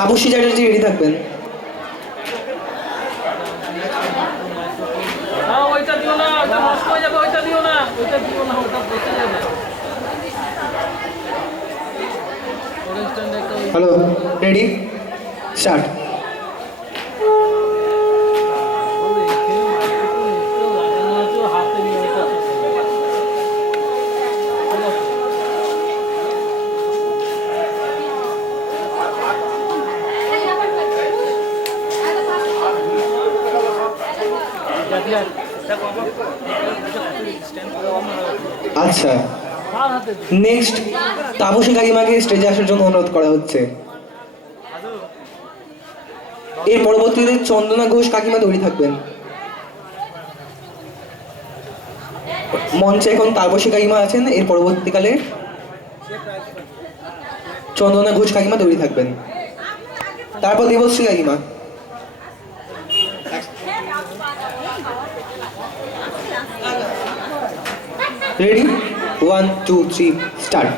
Tapasi Chatterjee ready থাকবেন। ওইটা দিও না, ওইটা নষ্ট হয়ে যাবে, ওইটা দিও না, ওইটা দিও না, ওটা বসে যাবে। Hello, ready, start. আচ্ছা, নেক্সট তাপসী কাকিমাকে স্টেজে আসার জন্য অনুরোধ করা হচ্ছে। এর পরবর্তীতে চন্দনা ঘোষ কাকিমা তৈরি থাকবেন। মঞ্চে এখন তাপসী কাকিমা আছেন, এর পরবর্তীকালে চন্দনা ঘোষ কাকিমা তৈরি থাকবেন। তারপর দেবশ্রী কাকিমা। Ready, 1 2 3 start.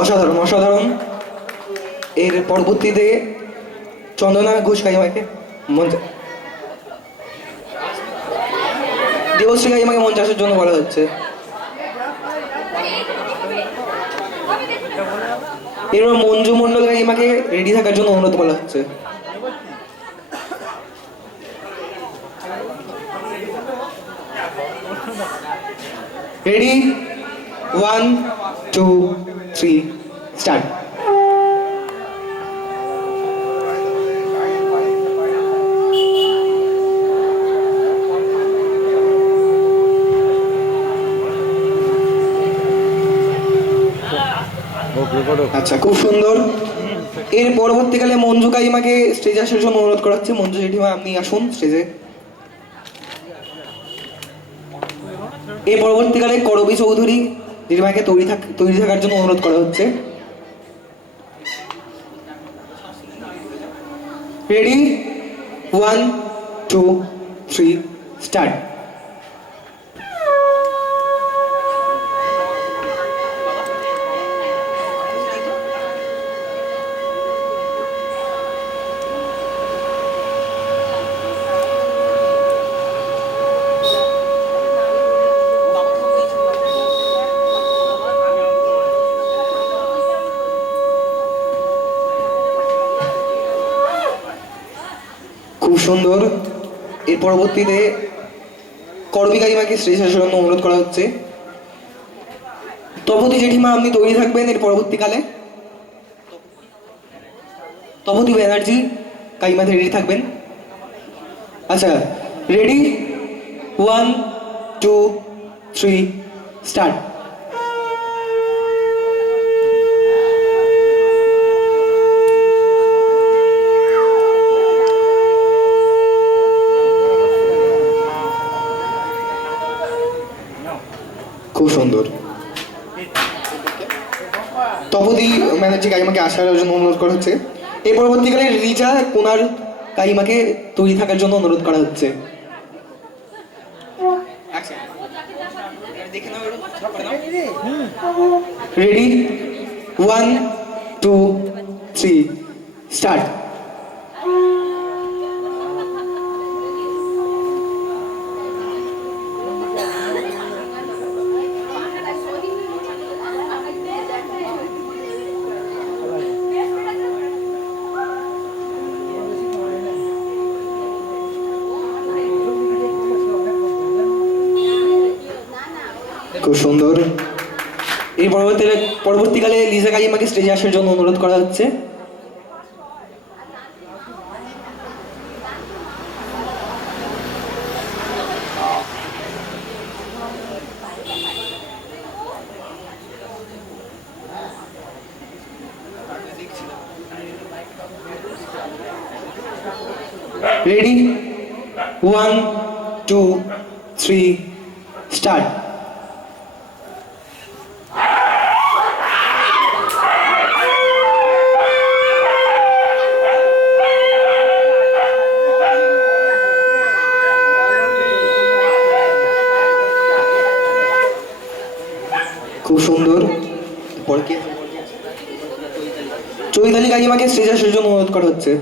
অসাধারণ অসাধারণ। এর পরবর্তীতে চন্দনা ঘোষ কাকিমাকে মঞ্চে, দেবশ্রী কাকিমাকে মঞ্চে আসার জন্য বলা হচ্ছে। এরপর মঞ্জু মণ্ডল কাকিমাকে রেডি থাকার জন্য অনুরোধ করা হচ্ছে। Ready, 1 2 3 start. আচ্ছা, খুব সুন্দর। এর পরবর্তীকালে মঞ্জু কাকিমাকে স্টেজে আসার জন্য অনুরোধ করা হচ্ছে। মঞ্জু জেঠিমা, আপনি আসুন স্টেজে। এই পরবর্তীকালে করবী চৌধুরী জেঠিমাকে তৈরি থাকার জন্য অনুরোধ করা হচ্ছে। Ready, 1 2 3 start. খুব সুন্দর। এর পরবর্তীতে করবী কাকিমাকে স্টেজে আসার জন্য অনুরোধ করা হচ্ছে। তপতী জেঠিমা, আপনি তৈরি থাকবেন এর পরবর্তীকালে। তপতী ব্যানার্জি কাকিমা রেডি থাকবেন। আচ্ছা, রেডি, 1 2 3 স্টার্ট। খুব সুন্দর। তপতী ব্যানার্জি কাকিমাকে আসার জন্য অনুরোধ করা হচ্ছে। এই পরবর্তীকালে রিচা কুনার কাকিমাকে তৈরি থাকার জন্য অনুরোধ করা হচ্ছে। Ready, 1 2 3 start. খুব সুন্দর। এই পরবর্তীকালে লিজা কাকিমাকে স্টেজে আসার জন্য অনুরোধ করা হচ্ছে। Ready, 1 2, 3, start. খুব সুন্দর। পরে কি চৈতালি কাকিমাকে স্টেজে আসার জন্য অনুরোধ করা হচ্ছে।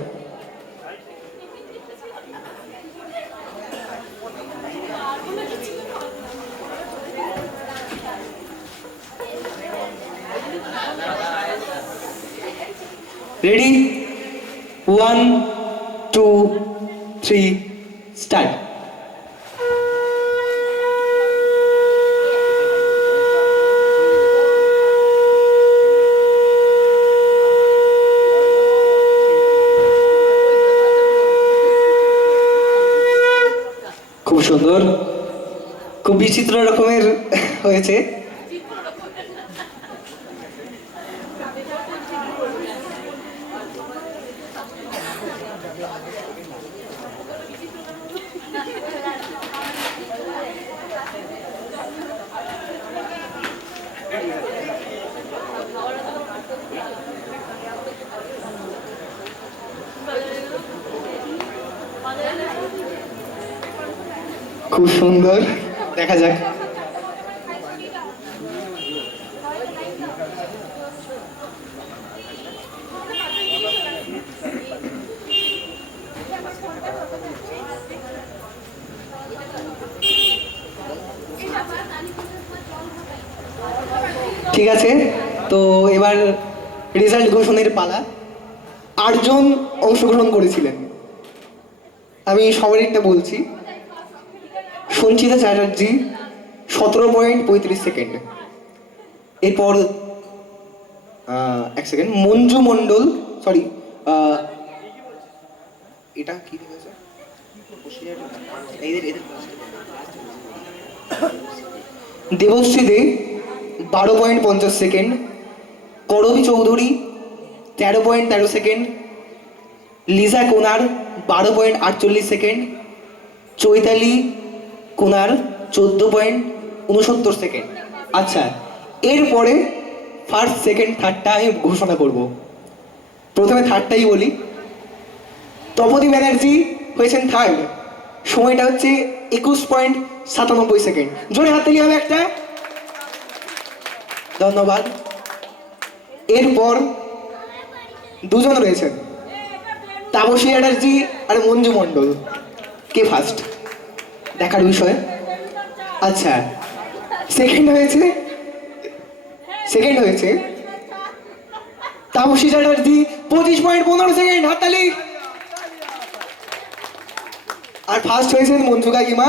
Ready, 1, 2, 3, start. খুব সুন্দর, খুব বিচিত্র রকমের হয়েছে। খুব সুন্দর, দেখা যাক। ঠিক আছে, তো এবার রেজাল্ট ঘোষণের পালা। 8 জন অংশগ্রহণ করেছিলেন। আমি সবারটা বলছি। সঞ্চিতা চ্যাটার্জি 17.35 সেকেন্ড। এরপর এক সেকেন্ড, মঞ্জু মণ্ডল, সরি এটা কি হয়েছে, দেবশ্রী দে 12.50 সেকেন্ড। করবী চৌধুরী 13.13 সেকেন্ড। লিজা কোনার 12.48 সেকেন্ড। চৈতালি কোনার 14.69 সেকেন্ড। আচ্ছা, এরপরে ফার্স্ট, সেকেন্ড, থার্ডটা আমি ঘোষণা করব। প্রথমে থার্ডটাই বলি। তপতি ব্যানার্জি হয়েছেন থার্ড, সময়টা হচ্ছে 21.97 সেকেন্ড। জোরে হাততালি হবে একটা। ধন্যবাদ। এরপর দুজন রয়েছেন, তাপসী চ্যাটার্জি আর মঞ্জু মণ্ডল। কে ফার্স্ট দেখার বিষয়। আচ্ছা, সেকেন্ড হয়েছে তাপসী চ্যাটার্জি 25.15 সেকেন্ড, হাততালি। আর ফার্স্ট হয়েছেন মঞ্জু কাকিমা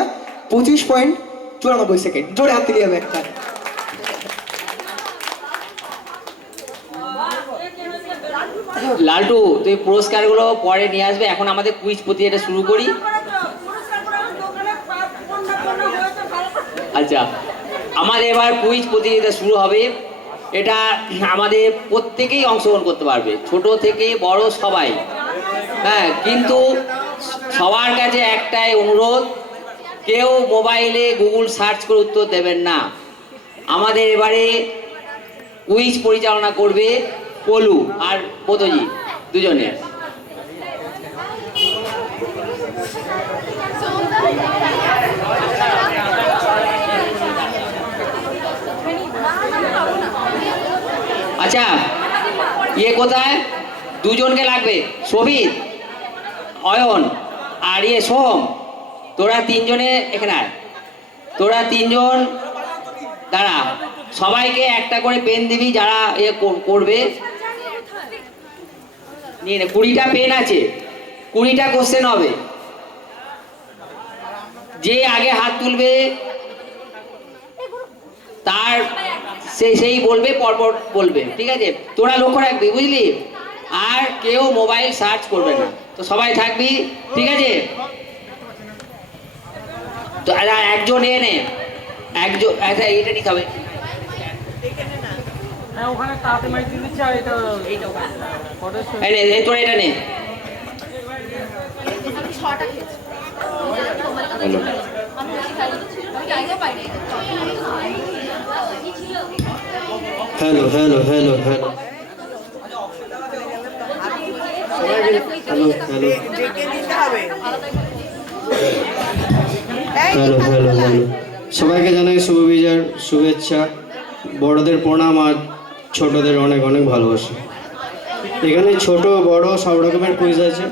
25.94 সেকেন্ড। জোরে হাততালি হবে একটা। লালটু, তুই পুরস্কারগুলো পরে নিয়ে আসবে, এখন আমাদের কুইজ প্রতিযোগিতা শুরু করি। আচ্ছা, আমাদের এবার কুইজ প্রতিযোগিতা শুরু হবে। এটা আমাদের প্রত্যেকেই অংশগ্রহণ করতে পারবে, ছোট থেকে বড় সবাই। হ্যাঁ, কিন্তু সবার কাছে একটাই অনুরোধ, কেউ মোবাইলে গুগল সার্চ করে উত্তর দেবেন না। আমাদের এবারে কুইজ পরিচালনা করবে পলু আর পদজি দুজনে। আচ্ছা, কোথায় দুজনকে লাগবে, শোভিত, অয়ন আর সোহম। তোরা তিনজনে এখানে আয়। তোরা তিনজন দাঁড়া, সবাইকে একটা করে পেন দিবি যারা করবে। নিয়ে নে, 20টা পেন আছে, 20টা কোশ্চেন হবে। যে আগে হাত তুলবে তার সেই বলবে, পরপর বলবে, ঠিক আছে? তোরা লক্ষ্য রাখবি, বুঝলি? আর কেউ মোবাইল সার্চ করবে না, তো সবাই থাকবি, ঠিক আছে? তো একজন নে, একজন এটা নিতে হবে। হ্যাঁ, ওখানে তাতে মাইক দিয়ে দিচ্ছে। আর এটা তোরা এটা নে। Hello hello hello hello hello hello hello hello hello সবাইকে জানাই শুভ বিজয়ের শুভেচ্ছা, বড়দের প্রণাম আর ছোটদের অনেক অনেক ভালোবাসা। এখানে ছোট বড় সব রকমের কুইজ আছে।